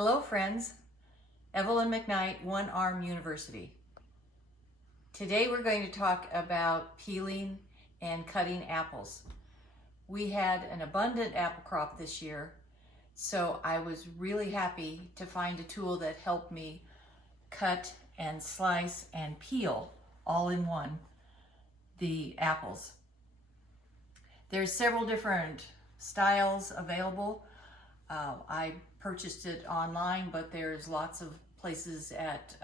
Hello friends, Evelyn McKnight, One Arm University. Today we're going to talk about peeling and cutting apples. We had an abundant apple crop this year, so I was really happy to find a tool that helped me cut and slice and peel all in one the apples. There's several different styles available. I purchased it online, but there's lots of places at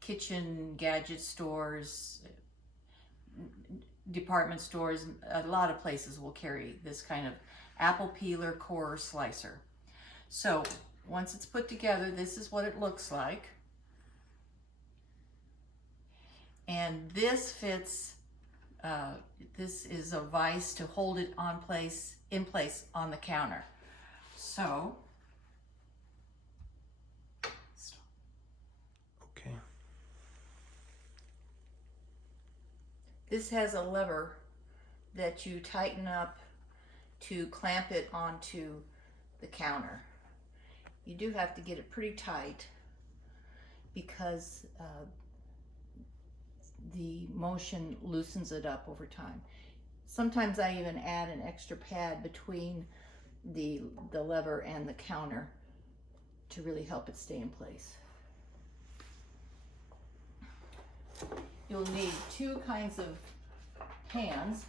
kitchen gadget stores, department stores. A lot of places will carry this kind of apple peeler core slicer. So once it's put together, this is what it looks like. And this fits, this is a vise to hold it in place on the counter. So, okay. This has a lever that you tighten up to clamp it onto the counter. You do have to get it pretty tight because the motion loosens it up over time. Sometimes I even add an extra pad between the lever and the counter to really help it stay in place. You'll need two kinds of pans,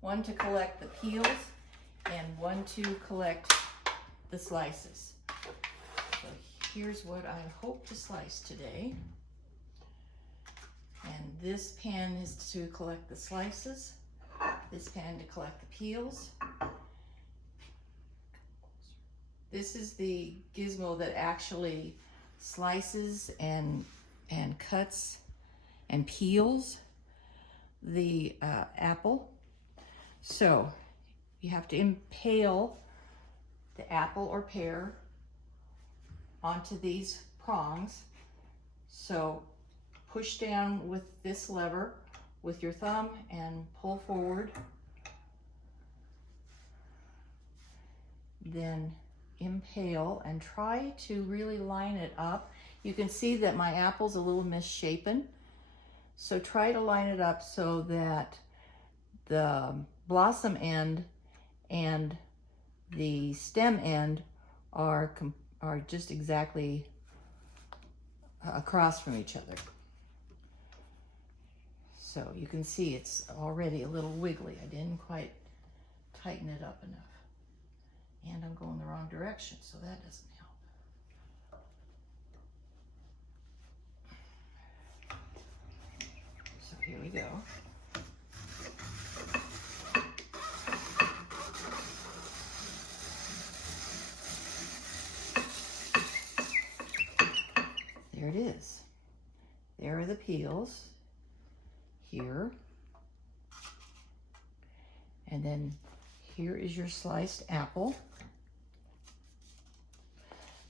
one to collect the peels and one to collect the slices. So here's what I hope to slice today. And this pan is to collect the slices, this pan to collect the peels. This is the gizmo that actually slices and cuts and peels the apple. So you have to impale the apple or pear onto these prongs. So push down with this lever with your thumb and pull forward. Then impale and try to really line it up. You can see that my apple's a little misshapen, so try to line it up so that the blossom end and the stem end are just exactly across from each other. So you can see it's already a little wiggly. I didn't quite tighten it up enough. And I'm going the wrong direction, so that doesn't help. So here we go. There it is. There are the peels here. And then here is your sliced apple.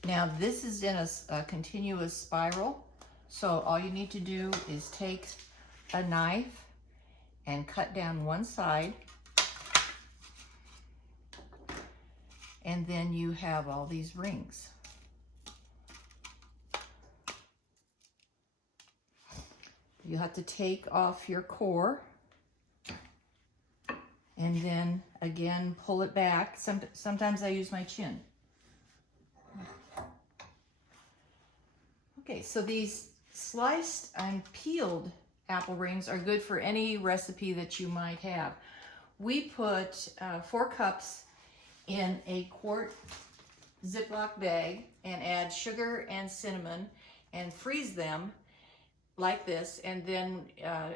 Now this is in a continuous spiral, so all you need to do is take a knife and cut down one side, and then you have all these rings. You have to take off your core and then again pull it back. Sometimes I use my chin. Okay, so these sliced and peeled apple rings are good for any recipe that you might have. We put 4 cups in a quart Ziploc bag and add sugar and cinnamon and freeze them like this, and then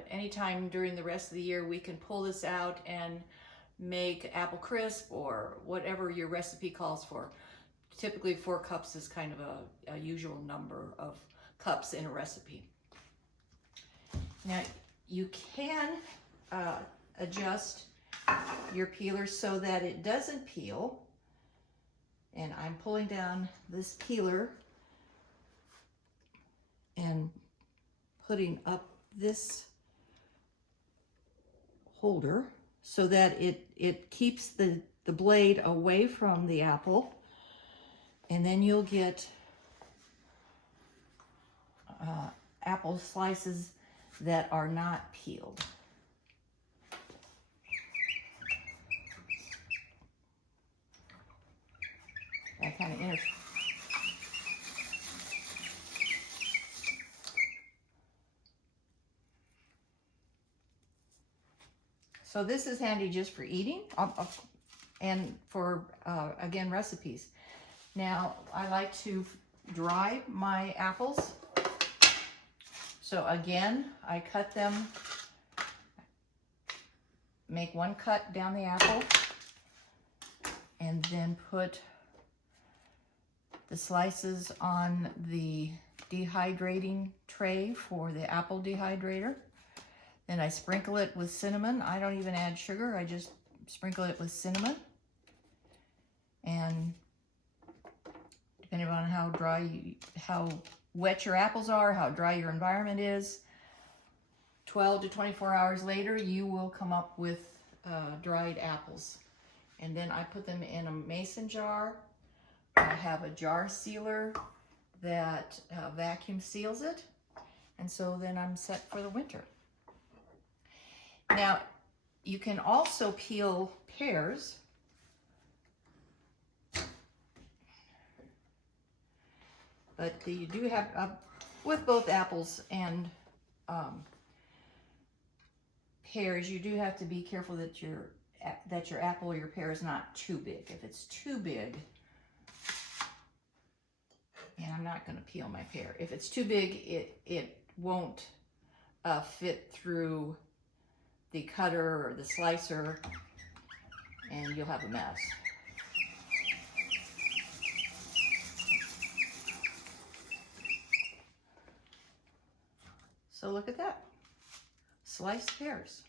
anytime during the rest of the year we can pull this out and make apple crisp or whatever your recipe calls for. Typically 4 cups is kind of a usual number of cups in a recipe. Now you can adjust your peeler so that it doesn't peel, and I'm pulling down this peeler and putting up this holder so that it keeps the blade away from the apple. And then you'll get apple slices that are not peeled. That kind of So this is handy just for eating and for, again, recipes. Now, I like to dry my apples. So again, I cut them, make one cut down the apple, and then put the slices on the dehydrating tray for the apple dehydrator. Then I sprinkle it with cinnamon. I don't even add sugar, I just sprinkle it with cinnamon. And depending on how dry, how wet your apples are, how dry your environment is, 12 to 24 hours later, you will come up with dried apples. And then I put them in a mason jar. I have a jar sealer that vacuum seals it. And so then I'm set for the winter. Now, you can also peel pears. But you do have, with both apples and pears, you do have to be careful that your apple or your pear is not too big. If it's too big, and I'm not going to peel my pear. If it's too big, it won't fit through the cutter or the slicer, and you'll have a mess. So look at that, sliced pears,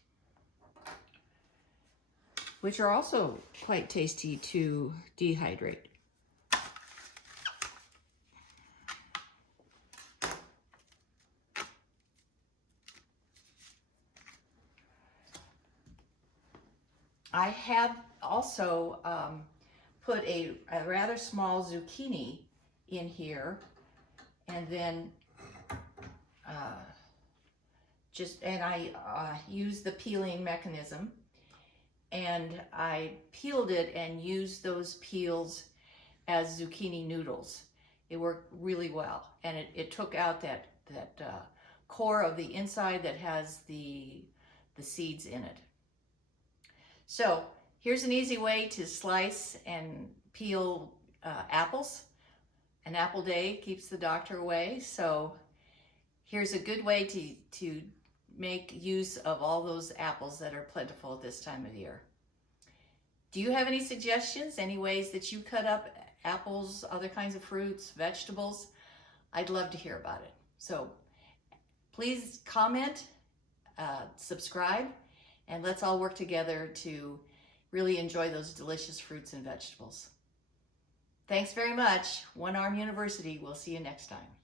which are also quite tasty to dehydrate. I have also put a rather small zucchini in here, and then I used the peeling mechanism, and I peeled it and used those peels as zucchini noodles. It worked really well, and it took out that core of the inside that has the seeds in it. So here's an easy way to slice and peel apples. An apple day keeps the doctor away, so here's a good way to make use of all those apples that are plentiful at this time of year. Do you have any suggestions, any ways that you cut up apples, other kinds of fruits, vegetables? I'd love to hear about it. So please comment, subscribe, and let's all work together to really enjoy those delicious fruits and vegetables. Thanks very much. One Arm University. We'll see you next time.